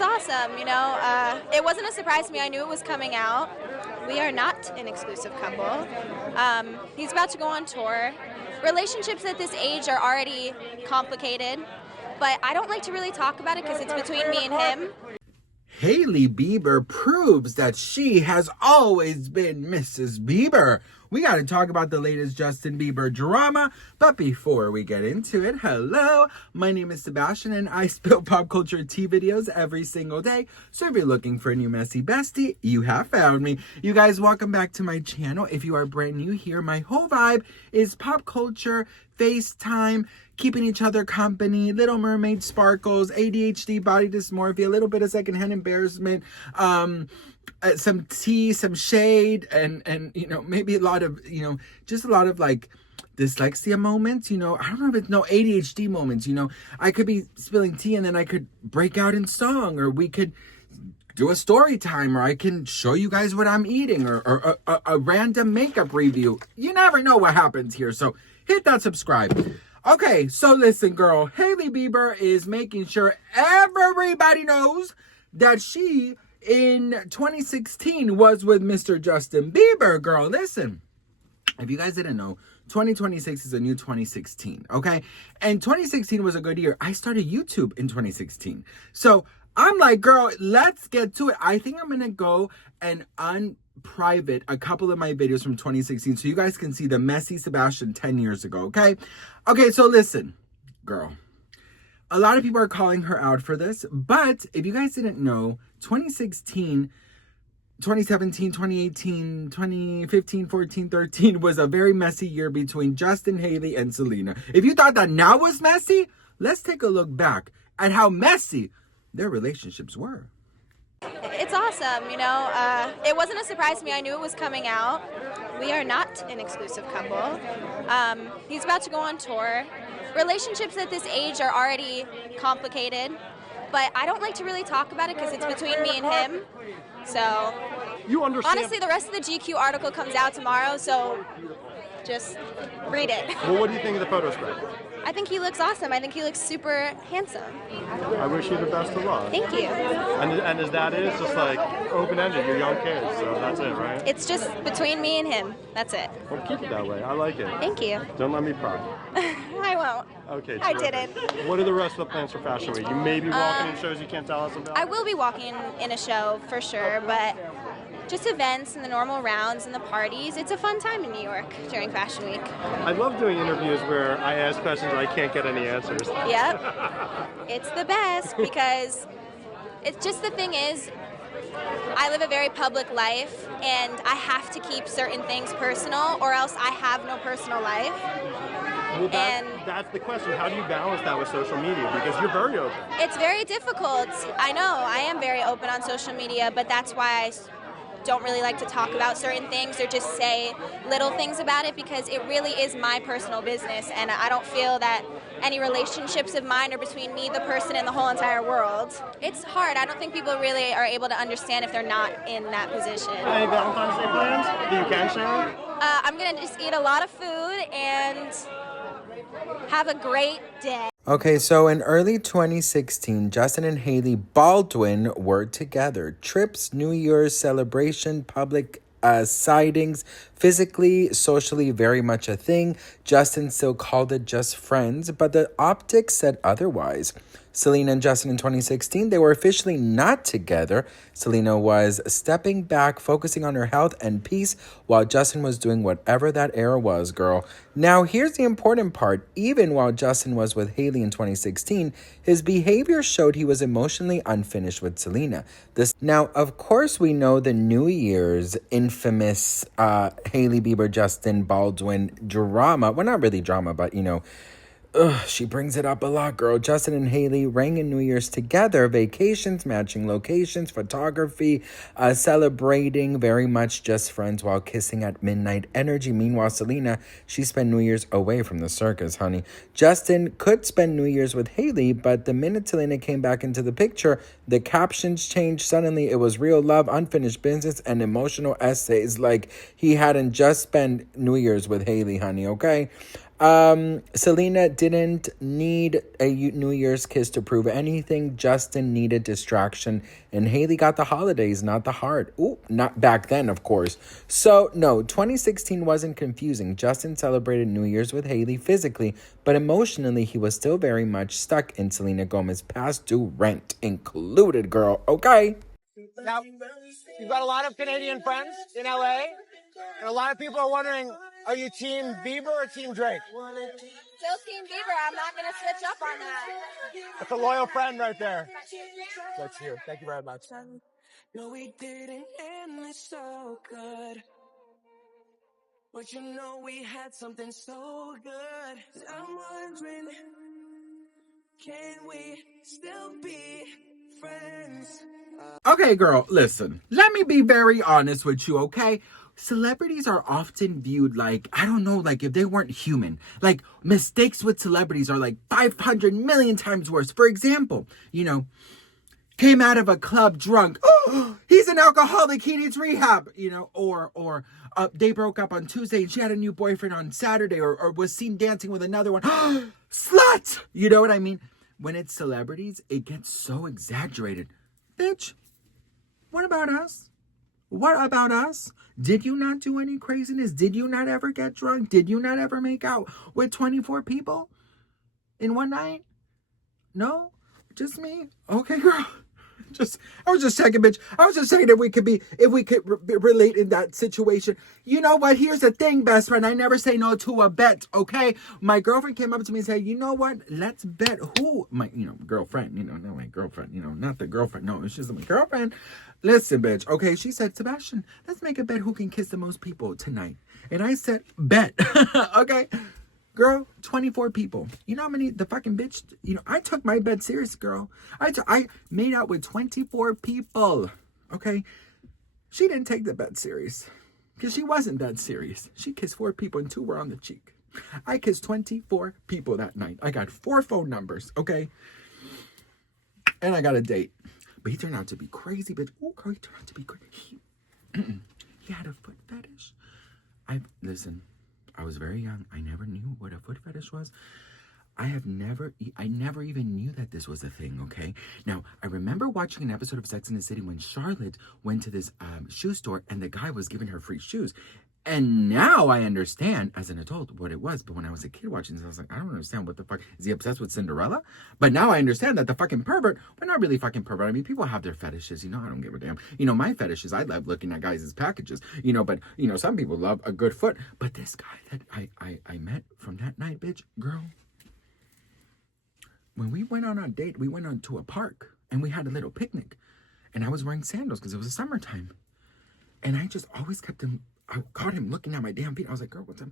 It's awesome, it wasn't a surprise to me. I knew it was coming out. We are not an exclusive couple. He's about to go on tour. Relationships at this age are already complicated, but I don't like to really talk about it because it's between me and him. Hailey Bieber proves that she has always been Mrs. Bieber. We got to talk about the latest Justin Bieber drama. But before we get into it, hello, my name is Sebastian and I spill pop culture tea videos every single day. So if you're looking for a new messy bestie, you have found me. You guys, welcome back to my channel. If you are brand new here, my whole vibe is pop culture, FaceTime, keeping each other company, Little Mermaid sparkles, ADHD, body dysmorphia, a little bit of secondhand embarrassment, some tea, some shade, and maybe a lot of, just a lot of like dyslexia moments, I don't know if it's no ADHD moments, I could be spilling tea and then I could break out in song, or we could do a story time, or I can show you guys what I'm eating, or a random makeup review. You never know what happens here, so hit that subscribe. Okay, so listen, girl, Hailey Bieber is making sure everybody knows that she, in 2016, was with Mr. Justin Bieber. Girl, listen, if you guys didn't know, 2026 is a new 2016, okay? And 2016 was a good year. I started YouTube in 2016. So I'm like, girl, let's get to it. I think I'm going to go and unprivate a couple of my videos from 2016 so you guys can see the messy Sebastian 10 years ago, okay? Okay, so listen, girl. A lot of people are calling her out for this, but if you guys didn't know, 2016, 2017, 2018, 2015, 14, 13 was a very messy year between Justin, Hailey, and Selena. If you thought that now was messy, let's take a look back at how messy their relationships were. It's awesome, it wasn't a surprise to me. I knew it was coming out. We are not an exclusive couple. He's about to go on tour. Relationships at this age are already complicated, but I don't like to really talk about it because it's between me and him. So, you understand. Honestly, the rest of the GQ article comes out tomorrow, so just read it. Well, what do you think of the photo spread? I think he looks awesome. I think he looks super handsome. I wish you the best of luck. Thank you. And as that is, just like open-ended, you're young kids, so that's it, right? It's just between me and him. That's it. Well, keep it that way. I like it. Thank you. Don't let me pry. I won't. Okay. I terrific. didn't. What are the rest of the plans for Fashion Week? You may be walking in shows you can't tell us about? I will be walking in a show for sure, but just events and the normal rounds and the parties. It's a fun time in New York during Fashion Week. I love doing interviews where I ask questions and I can't get any answers. Yep. It's the best because it's just, the thing is, I live a very public life and I have to keep certain things personal or else I have no personal life. Well, that's the question. How do you balance that with social media? Because you're very open. It's very difficult. I know. I am very open on social media, but that's why I don't really like to talk about certain things or just say little things about it because it really is my personal business and I don't feel that any relationships of mine are between me, the person, and the whole entire world. It's hard. I don't think people really are able to understand if they're not in that position. Any Valentine's Day plans that you can share? I'm going to just eat a lot of food and have a great day. Okay, so in early 2016, Justin and Hailey Baldwin were together. Trips, New Year's celebration, public sightings, physically, socially, very much a thing. Justin still called it just friends, but the optics said otherwise. Selena and Justin in 2016, they were officially not together. Selena was stepping back, focusing on her health and peace, while Justin was doing whatever that era was, girl. Now, here's the important part. Even while Justin was with Hailey in 2016, his behavior showed he was emotionally unfinished with Selena. Now, of course, we know the New Year's infamous Hailey Bieber, Justin Baldwin drama. Well, not really drama, but, she brings it up a lot, girl. Justin and Hailey rang in New Year's together. Vacations, matching locations, photography, celebrating, very much just friends while kissing at midnight energy. Meanwhile, Selena, she spent New Year's away from the circus, honey. Justin could spend New Year's with Hailey, but the minute Selena came back into the picture, the captions changed. Suddenly, it was real love, unfinished business, and emotional essays like he hadn't just spent New Year's with Hailey, honey, okay? Selena didn't need a New Year's kiss to prove anything. Justin needed distraction, and Hailey got the holidays, not the heart. Ooh, not back then, of course. So, no, 2016 wasn't confusing. Justin celebrated New Year's with Hailey physically, but emotionally, he was still very much stuck in Selena Gomez's past due rent included, girl. Okay? Now, you've got a lot of Canadian friends in LA, and a lot of people are wondering, are you Team Bieber or Team Drake? Still Team Bieber. I'm not going to switch up on that. That's a loyal friend right there. That's you. Thank you very much. No, we didn't end this so good. But you know we had something so good. I'm wondering, can we still be friends? Okay, girl, listen. Let me be very honest with you, okay? Celebrities are often viewed like, I don't know, like if they weren't human. Like, mistakes with celebrities are like 500 million times worse. For example, came out of a club drunk. Oh, he's an alcoholic. He needs rehab. Or they broke up on Tuesday and she had a new boyfriend on Saturday, or was seen dancing with another one. Slut! You know what I mean? When it's celebrities, it gets so exaggerated. Bitch, what about us? What about us? Did you not do any craziness? Did you not ever get drunk? Did you not ever make out with 24 people in one night? No? Just me? Okay, girl. I was just checking, bitch. I was just saying if we could relate in that situation. You know what? Here's the thing, best friend. I never say no to a bet, okay? My girlfriend came up to me and said, you know what? Let's bet who? My, girlfriend, not my girlfriend, not the girlfriend. No, it's just my girlfriend. Listen, bitch, okay? She said, Sebastian, let's make a bet who can kiss the most people tonight. And I said, bet, okay? Girl, 24 people. You know how many the fucking bitch, I took my bet serious, girl. I made out with 24 people. Okay? She didn't take the bet serious. Because she wasn't that serious. She kissed 4 people and 2 were on the cheek. I kissed 24 people that night. I got 4 phone numbers, okay? And I got a date. But he turned out to be crazy, bitch. Oh, girl, he turned out to be crazy. He had a foot fetish. Listen. I was very young. I never knew what a foot fetish was. I never even knew that this was a thing, okay? Now, I remember watching an episode of Sex and the City when Charlotte went to this shoe store and the guy was giving her free shoes. And now I understand as an adult what it was. But when I was a kid watching this, I was like, I don't understand what the fuck. Is he obsessed with Cinderella? But now I understand that the fucking pervert, we're not really fucking pervert. I mean, people have their fetishes, I don't give a damn. My fetishes, I love looking at guys' packages, but, some people love a good foot. But this guy that I met from that night, bitch, girl, when we went on our date, we went on to a park and we had a little picnic. And I was wearing sandals because it was the summertime. And I just always I caught him looking at my damn feet. I was like, girl, what's up?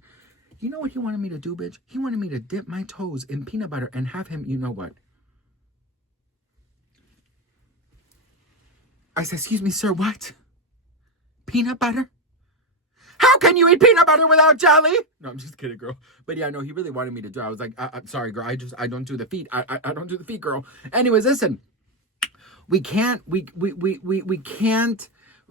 You know what he wanted me to do, bitch? He wanted me to dip my toes in peanut butter and have him, you know what? I said, excuse me, sir, what? Peanut butter? How can you eat peanut butter without jelly? No, I'm just kidding, girl. But yeah, no, he really wanted me to do it. I was like, I'm sorry, girl. I don't do the feet. I don't do the feet, girl. Anyways, listen. We can't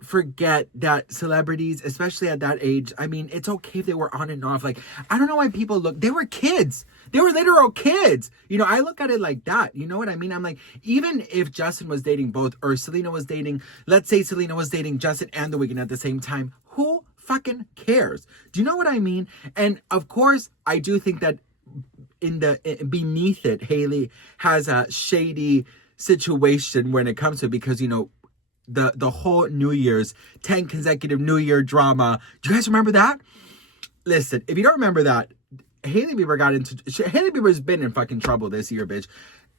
forget that celebrities, especially at that age, I mean, it's okay if they were on and off. Like, I don't know why people they were kids. They were literal kids. I look at it like that. You know what I mean? I'm like, even if Justin was dating both, or Selena was dating, let's say Selena was dating Justin and The Weeknd at the same time, who fucking cares? Do you know what I mean? And of course, I do think that beneath it, Hailey has a shady situation when it comes to, because, the whole New Year's, 10 consecutive New Year drama. Do you guys remember that? Listen, if you don't remember that, Hailey Bieber's been in fucking trouble this year, bitch.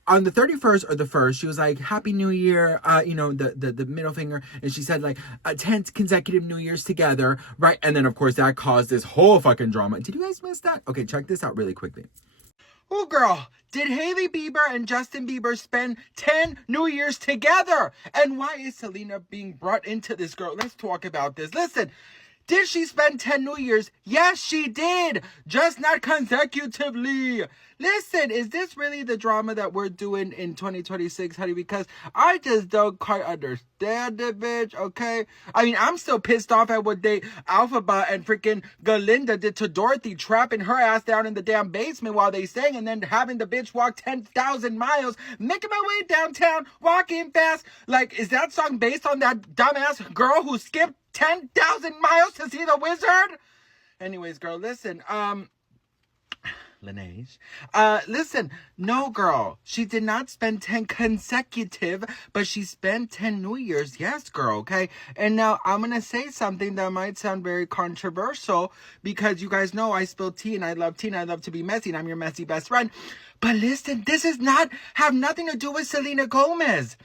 On the 31st or the 1st, she was like, Happy New Year, the middle finger. And she said, like, 10 consecutive New Years together, right? And then, of course, that caused this whole fucking drama. Did you guys miss that? Okay, check this out really quickly. Oh, girl, did Hailey Bieber and Justin Bieber spend 10 New Years together? And why is Selena being brought into this, girl? Let's talk about this. Listen, did she spend 10 New Years? Yes, she did. Just not consecutively. Listen, is this really the drama that we're doing in 2026, honey? Because I just don't quite understand it, bitch, okay? I mean, I'm still pissed off at what they, Alphaba and freaking Galinda did to Dorothy, trapping her ass down in the damn basement while they sang, and then having the bitch walk 10,000 miles, making my way downtown, walking fast. Like, is that song based on that dumbass girl who skipped 10,000 miles to see the wizard? Anyways, girl, listen, Laneige. Listen, no, girl. She did not spend 10 consecutive, but she spent 10 New Year's. Yes, girl, okay? And now I'm going to say something that might sound very controversial because you guys know I spill tea and I love tea and I love to be messy and I'm your messy best friend. But listen, this is not, have nothing to do with Selena Gomez.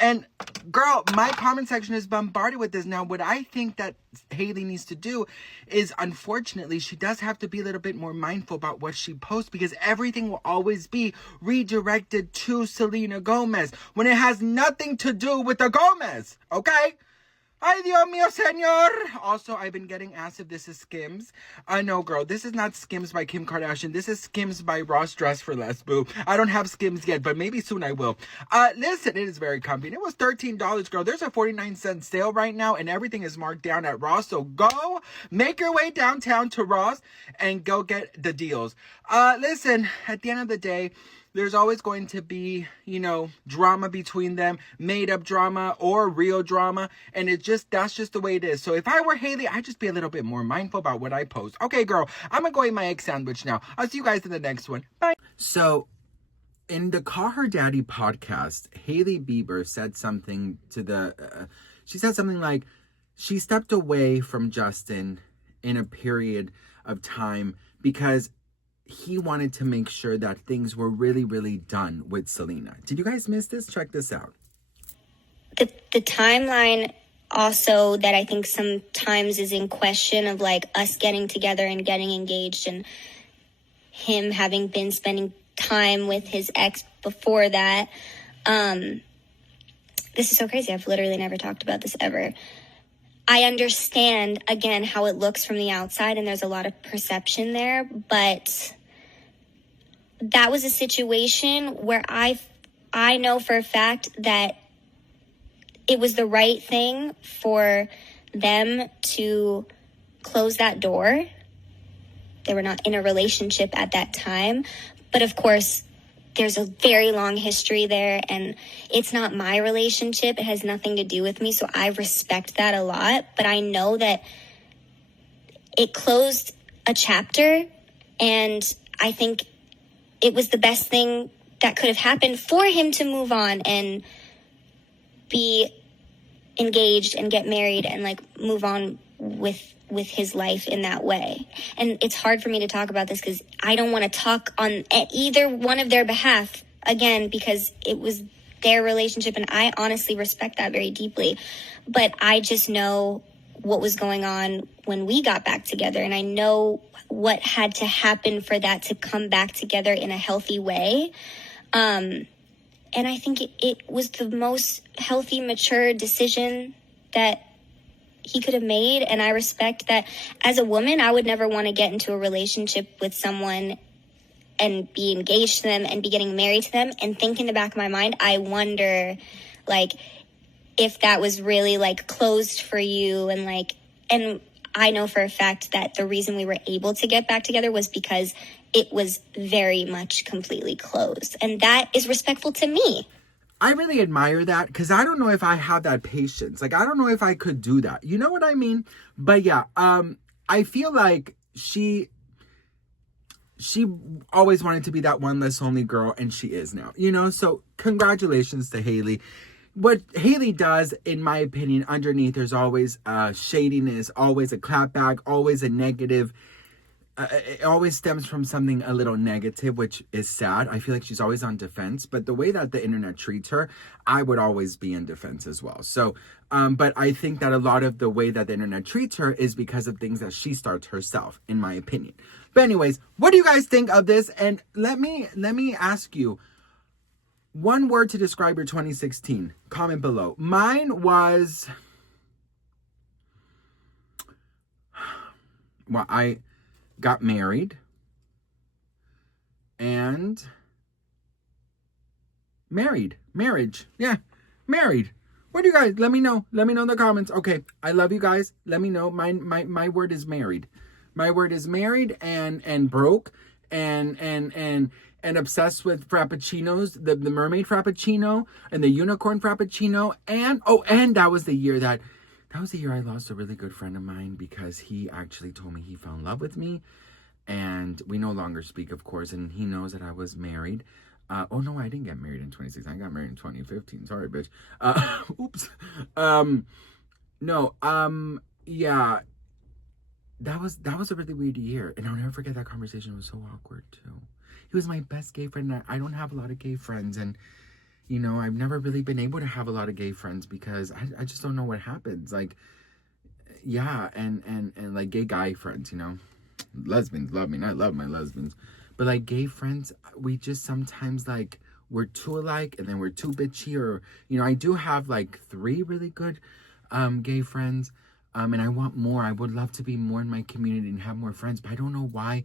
And girl, my comment section is bombarded with this. Now, what I think that Hailey needs to do is, unfortunately, she does have to be a little bit more mindful about what she posts because everything will always be redirected to Selena Gomez when it has nothing to do with the Gomez, okay? Ay, Dios mío, señor. Also, I've been getting asked if this is Skims. No, girl, this is not Skims by Kim Kardashian. This is Skims by Ross Dress for Less, boo. I don't have Skims yet, but maybe soon I will. Listen, it is very comfy. And it was $13, girl. There's a 49-cent sale right now, and everything is marked down at Ross. So go, make your way downtown to Ross, and go get the deals. Listen, at the end of the day, there's always going to be, drama between them, made up drama or real drama. And that's just the way it is. So if I were Hailey, I'd just be a little bit more mindful about what I post. Okay, girl, I'm going to go eat my egg sandwich now. I'll see you guys in the next one. Bye. So in the Call Her Daddy podcast, Hailey Bieber said something she said something like, she stepped away from Justin in a period of time because he wanted to make sure that things were really, really done with Selena. Did you guys miss this? Check this out. The timeline also that I think sometimes is in question of like us getting together and getting engaged and him having been spending time with his ex before that. This is so crazy. I've literally never talked about this ever. I understand, again, how it looks from the outside, and there's a lot of perception there, but that was a situation where I know for a fact that it was the right thing for them to close that door. They were not in a relationship at that time, but of course, there's a very long history there, and it's not my relationship. It has nothing to do with me, so I respect that a lot, but I know that it closed a chapter, and I think it was the best thing that could have happened for him to move on and be engaged and get married and like move on with his life in that way. And it's hard for me to talk about this because I don't want to talk on either one of their behalf again, because it was their relationship and I honestly respect that very deeply. But I just know what was going on when we got back together, and I know what had to happen for that to come back together in a healthy way. And I think it was the most healthy, mature decision that he could have made. And I respect that. As a woman, I would never want to get into a relationship with someone and be engaged to them and be getting married to them and think in the back of my mind, I wonder, like, if that was really, like, closed for you. And I know for a fact that the reason we were able to get back together was because it was very much completely closed. And that is respectful to me. I really admire that because I don't know if I have that patience. Like, I don't know if I could do that. You know what I mean? But yeah, I feel like she always wanted to be that one less lonely girl, and she is now, so congratulations to Hailey. What Hailey does, in my opinion, underneath, there's always shadiness, always a clapback, always a negative. It always stems from something a little negative, which is sad. I feel like she's always on defense, but the way that the internet treats her, I would always be in defense as well. So, but I think that a lot of the way that the internet treats her is because of things that she starts herself, in my opinion. But anyways, what do you guys think of this? And let me ask you, one word to describe your 2016. Comment below. Mine was, well, I got married, and marriage. Yeah, married. What do you guys, let me know in the comments. Okay, I love you guys. Let me know. My word is married. My word is married and broke and obsessed with frappuccinos, the mermaid frappuccino and the unicorn frappuccino, and that was the year I lost a really good friend of mine because he actually told me he fell in love with me, and we no longer speak, of course, and he knows that I was married. Oh no, I didn't get married in 2016. I got married in 2015. Sorry, bitch. Oops. No. Yeah. That was a really weird year, and I'll never forget that conversation. It was so awkward too. He was my best gay friend. I don't have a lot of gay friends, and you know, I've never really been able to have a lot of gay friends because I just don't know what happens. Like, yeah, and like gay guy friends, you know, lesbians love me, and I love my lesbians. But like gay friends, we just sometimes like we're too alike and then we're too bitchy, or you know, I do have like 3 really good gay friends. And I want more. I would love to be more in my community and have more friends, but I don't know why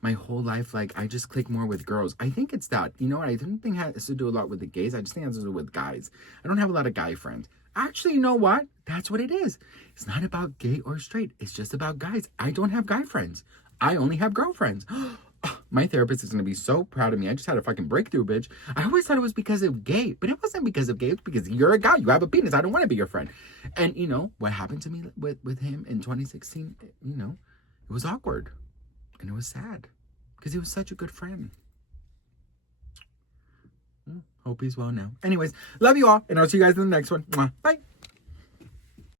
my whole life like I just click more with girls. I think it's that, you know what, I don't think it has to do a lot with the gays. I just think it has to do with guys. I don't have a lot of guy friends. Actually, you know what? That's what it is. It's not about gay or straight. It's just about guys. I don't have guy friends. I only have girlfriends. My therapist is going to be so proud of me. I just had a fucking breakthrough, bitch. I always thought it was because of gay, but it wasn't because of gay. It's because you're a guy. You have a penis. I don't want to be your friend. And, you know, what happened to me with him in 2016, you know, it was awkward. And it was sad because he was such a good friend. Hope he's well now. Anyways, love you all. And I'll see you guys in the next one. Bye.